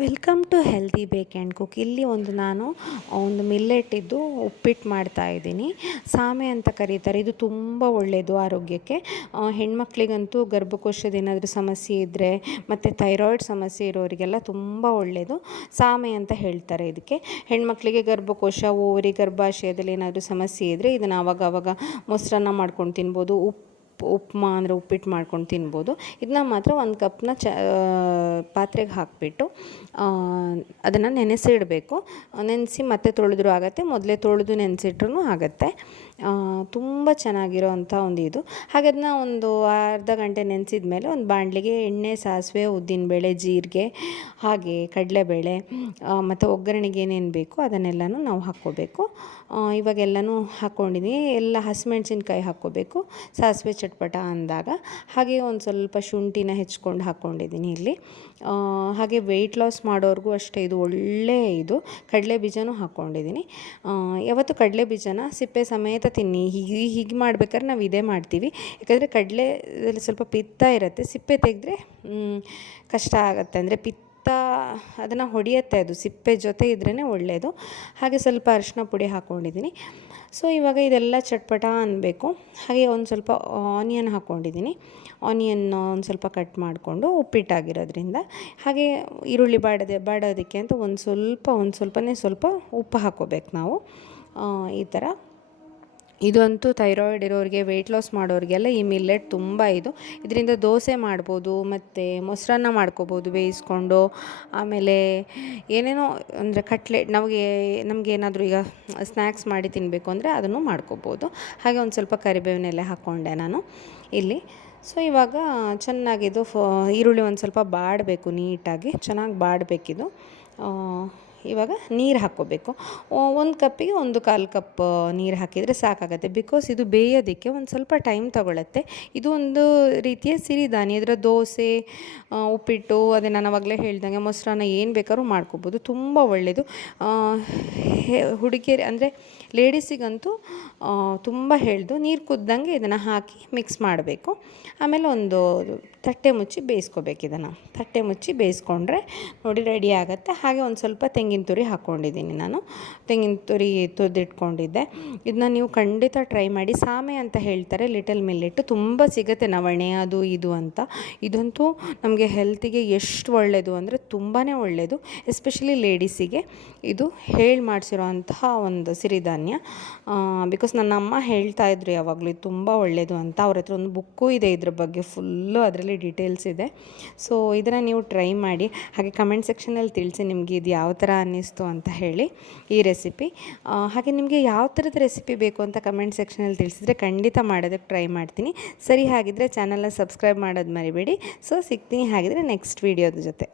Welcome to healthy bake and cook. ಇಲ್ಲಿ ಒಂದು ನಾನು, ಒಂದು ಮಿಲ್ಲೆಟ್ಟಿದ್ದು ಉಪ್ಪಿಟ್ಟು ಮಾಡ್ತಾ ಇದ್ದೀನಿ. ಸಾಮೆ ಅಂತ ಕರೀತಾರೆ. ಇದು ತುಂಬ ಒಳ್ಳೆಯದು ಆರೋಗ್ಯಕ್ಕೆ. ಹೆಣ್ಮಕ್ಳಿಗಂತೂ ಗರ್ಭಕೋಶದ ಏನಾದರೂ ಸಮಸ್ಯೆ ಇದ್ದರೆ ಮತ್ತು ಥೈರಾಯ್ಡ್ ಸಮಸ್ಯೆ ಇರೋರಿಗೆಲ್ಲ ತುಂಬ ಒಳ್ಳೆಯದು ಸಾಮೆ ಅಂತ ಹೇಳ್ತಾರೆ ಇದಕ್ಕೆ. ಹೆಣ್ಮಕ್ಳಿಗೆ ಗರ್ಭಕೋಶ, ಓವರಿ ಗರ್ಭಾಶಯದಲ್ಲಿ ಏನಾದರೂ ಸಮಸ್ಯೆ ಇದ್ದರೆ ಇದನ್ನು ಆವಾಗ ಆವಾಗ ಮೊಸರನ್ನ ಮಾಡ್ಕೊಂಡು ತಿನ್ಬೋದು. ಉಪ್ಪು ಉಪ್ಮಾ ಅಂದರೆ ಉಪ್ಪಿಟ್ಟು ಮಾಡ್ಕೊಂಡು ತಿನ್ಬೋದು. ಇದನ್ನ ಮಾತ್ರ ಒಂದು ಕಪ್ನ ಚ ಪಾತ್ರೆಗೆ ಹಾಕಿಬಿಟ್ಟು ಅದನ್ನು ನೆನೆಸಿಡಬೇಕು ನೆನೆಸಿ ಮತ್ತೆ ತೊಳೆದ್ರೂ ಆಗುತ್ತೆ, ಮೊದಲೇ ತೊಳೆದು ನೆನೆಸಿಟ್ರೂ ಆಗುತ್ತೆ. ತುಂಬ ಚೆನ್ನಾಗಿರೋ ಅಂಥ ಒಂದು ಇದು. ಹಾಗೆ ಅದನ್ನ ಒಂದು ಅರ್ಧ ಗಂಟೆ ನೆನೆಸಿದ ಮೇಲೆ ಒಂದು ಬಾಣಲಿಗೆ ಎಣ್ಣೆ, ಸಾಸಿವೆ ಉದ್ದಿನಬೇಳೆ ಜೀರಿಗೆ, ಹಾಗೆ ಕಡಲೆಬೇಳೆ ಮತ್ತು ಒಗ್ಗರಣೆಗೆ ಏನೇನು ಬೇಕು ಅದನ್ನೆಲ್ಲನೂ ನಾವು ಹಾಕ್ಕೋಬೇಕು. ಇವಾಗೆಲ್ಲನೂ ಹಾಕ್ಕೊಂಡಿದ್ದೀನಿ ಎಲ್ಲ ಹಸಿಮೆಣ್ಸಿನ್ಕಾಯಿ ಹಾಕ್ಕೋಬೇಕು. ಸಾಸಿವೆ ಚಟ್ಪಟ ಅಂದಾಗ ಹಾಗೆ ಒಂದು ಸ್ವಲ್ಪ ಶುಂಠಿನ ಹೆಚ್ಕೊಂಡು ಹಾಕ್ಕೊಂಡಿದ್ದೀನಿ ಇಲ್ಲಿ. ಹಾಗೆ ವೆಯ್ಟ್ ಲಾಸ್ ಮಾಡೋರಿಗೂ ಅಷ್ಟೇ ಇದು ಒಳ್ಳೆಯ ಇದು. ಕಡಲೆ ಬೀಜನೂ ಹಾಕ್ಕೊಂಡಿದ್ದೀನಿ. ಯಾವತ್ತು ಕಡಲೆ ಬೀಜನ ಸಿಪ್ಪೆ ಸಮೇತ ತಿನ್ನಿ. ಹೀಗೆ ಹೀಗೆ ಮಾಡ್ಬೇಕಾದ್ರೆ ನಾವು ಇದೇ ಮಾಡ್ತೀವಿ. ಯಾಕಂದರೆ ಕಡಲೆ ಸ್ವಲ್ಪ ಪಿತ್ತ ಇರುತ್ತೆ. ಸಿಪ್ಪೆ ತೆಗೆದ್ರೆ ಕಷ್ಟ ಆಗುತ್ತೆ. ಅಂದರೆ ಪಿತ್ತ ಅದನ್ನು ಹೊಡೆಯುತ್ತೆ ಅದು. ಸಿಪ್ಪೆ ಜೊತೆ ಇದ್ರೇ ಒಳ್ಳೆಯದು ಹಾಗೆ ಸ್ವಲ್ಪ ಅರಿಶಿನ ಪುಡಿ ಹಾಕ್ಕೊಂಡಿದ್ದೀನಿ ಸೊ ಇವಾಗ ಇದೆಲ್ಲ ಚಟ್ಪಟ ಅನ್ನಬೇಕು ಹಾಗೆ ಒಂದು ಸ್ವಲ್ಪ ಆನಿಯನ್ ಹಾಕ್ಕೊಂಡಿದ್ದೀನಿ ಆನಿಯನ್ ಒಂದು ಸ್ವಲ್ಪ ಕಟ್ ಮಾಡಿಕೊಂಡು ಉಪ್ಪಿಟ್ಟಾಗಿರೋದ್ರಿಂದ. ಹಾಗೆ ಈರುಳ್ಳಿ ಬಾಡದೆ, ಬಾಡೋದಕ್ಕೆ ಅಂತ ಒಂದು ಸ್ವಲ್ಪ, ಒಂದು ಸ್ವಲ್ಪನೇ ಸ್ವಲ್ಪ ಉಪ್ಪು ಹಾಕ್ಕೋಬೇಕು ನಾವು. ಈ ಥರ ಇದಂತೂ ಥೈರಾಯ್ಡ್ ಇರೋರಿಗೆ ವೆಯ್ಟ್ ಲಾಸ್ ಮಾಡೋರಿಗೆಲ್ಲ ಈ ಮಿಲ್ಲೆಟ್ ತುಂಬ ಇದು. ಇದರಿಂದ ದೋಸೆ ಮಾಡ್ಬೋದು, ಮತ್ತು ಮೊಸರನ್ನ ಮಾಡ್ಕೋಬೋದು ಬೇಯಿಸ್ಕೊಂಡು. ಆಮೇಲೆ ಏನೇನೋ ಅಂದರೆ ಕಟ್ಲೆಟ್ ನಮಗೆ ನಮಗೇನಾದರೂ ಈಗ ಸ್ನ್ಯಾಕ್ಸ್ ಮಾಡಿ ತಿನ್ನಬೇಕು ಅಂದರೆ ಅದನ್ನು ಮಾಡ್ಕೋಬೋದು. ಹಾಗೆ ಒಂದು ಸ್ವಲ್ಪ ಕರಿಬೇವಿನೆಲೆ ಹಾಕ್ಕೊಂಡೆ ನಾನು ಇಲ್ಲಿ. ಸೊ ಇವಾಗ ಚೆನ್ನಾಗಿದು ಫ, ಈರುಳ್ಳಿ ಒಂದು ಸ್ವಲ್ಪ ಬಾಡಬೇಕು ನೀಟಾಗಿ, ಚೆನ್ನಾಗಿ ಬಾಡಬೇಕಿದು. ಇವಾಗ ನೀರು ಹಾಕ್ಕೋಬೇಕು. ಒಂದು ಕಪ್ಪಿಗೆ ಒಂದು ಕಾಲು ಕಪ್ ನೀರು ಹಾಕಿದರೆ ಸಾಕಾಗುತ್ತೆ. ಬಿಕಾಸ್ ಇದು ಬೇಯೋದಕ್ಕೆ ಒಂದು ಸ್ವಲ್ಪ ಟೈಮ್ ತೊಗೊಳತ್ತೆ. ಇದು ಒಂದು ರೀತಿಯ ಸಿರಿಧಾನ್ಯ. ಇದರ ದೋಸೆ ಉಪ್ಪಿಟ್ಟು ಅದೇ ನಾನು ಅವಾಗಲೇ ಹೇಳ್ದಂಗೆ ಮೊಸರನ್ನ ಏನು ಬೇಕಾದ್ರೂ ಮಾಡ್ಕೋಬೋದು. ತುಂಬ ಒಳ್ಳೆಯದು ಹುಡುಗಿಯರು ಅಂದರೆ ಲೇಡೀಸಿಗಂತೂ ತುಂಬ ಹೇಳ್ದು ನೀರು ಕುದ್ದಂಗೆ ಇದನ್ನು ಹಾಕಿ ಮಿಕ್ಸ್ ಮಾಡಬೇಕು. ಆಮೇಲೆ ಒಂದು ತಟ್ಟೆ ಮುಚ್ಚಿ ಬೇಯಿಸ್ಕೋಬೇಕು ಇದನ್ನು. ತಟ್ಟೆ ಮುಚ್ಚಿ ಬೇಯಿಸ್ಕೊಂಡ್ರೆ ನೋಡಿ ರೆಡಿ ಆಗುತ್ತೆ. ಹಾಗೆ ಒಂದು ಸ್ವಲ್ಪ ತೆಂಗಿನ ತುರಿ ಹಾಕ್ಕೊಂಡಿದ್ದೀನಿ ನಾನು. ತೆಂಗಿನ ತುರಿ ತುರಿದಿಟ್ಕೊಂಡಿದ್ದೆ ಇದನ್ನ ನೀವು ಖಂಡಿತ ಟ್ರೈ ಮಾಡಿ. ಸಾಮೆ ಅಂತ ಹೇಳ್ತಾರೆ ಲಿಟಲ್ ಮಿಲ್ಲೆಟ್ಟು ತುಂಬ ಸಿಗುತ್ತೆ ನವಣೆ, ಅದು ಇದು ಅಂತ. ಇದಂತೂ ನಮಗೆ ಹೆಲ್ತಿಗೆ ಎಷ್ಟು ಒಳ್ಳೆಯದು ಅಂದರೆ ತುಂಬಾ ಒಳ್ಳೆಯದು ಎಸ್ಪೆಷಲಿ ಲೇಡೀಸಿಗೆ ಇದು ಹೇಳಿ ಮಾಡಿಸಿರೋ ಅಂತಹ ಒಂದು ಸಿರಿಧಾನ್ಯ. ಬಿಕಾಸ್ ನನ್ನ ಅಮ್ಮ ಹೇಳ್ತಾ ಇದ್ರು ಯಾವಾಗಲೂ ತುಂಬ ಒಳ್ಳೆಯದು ಅಂತ. ಅವ್ರ ಹತ್ರ ಒಂದು ಬುಕ್ಕು ಇದೆ ಇದ್ರ ಬಗ್ಗೆ ಫುಲ್ಲು ಅದರಲ್ಲಿ ಡೀಟೇಲ್ಸ್ ಇದೆ. ಸೊ ಇದನ್ನು ನೀವು ಟ್ರೈ ಮಾಡಿ. ಹಾಗೆ ಕಮೆಂಟ್ ಸೆಕ್ಷನಲ್ಲಿ ತಿಳಿಸಿ ನಿಮಗೆ ಇದು ಯಾವ ಥರ ಅನ್ನಿಸ್ತು ಅಂತ ಹೇಳಿ ಈ ರೆಸಿಪಿ ಹಾಗೆ ನಿಮಗೆ ಯಾವ ಥರದ ರೆಸಿಪಿ ಬೇಕು ಅಂತ ಕಮೆಂಟ್ ಸೆಕ್ಷನಲ್ಲಿ ತಿಳಿಸಿದ್ರೆ ಖಂಡಿತ ಮಾಡೋದಕ್ಕೆ ಟ್ರೈ ಮಾಡ್ತೀನಿ. ಸರಿ ಹಾಗಿದ್ದರೆ ಚಾನಲ್ನ ಸಬ್ಸ್ಕ್ರೈಬ್ ಮಾಡೋದು ಮರಿಬೇಡಿ. ಸೊ ಸಿಗ್ತೀನಿ ಹಾಗಿದ್ರೆ ನೆಕ್ಸ್ಟ್ ವೀಡಿಯೋದ ಜೊತೆ.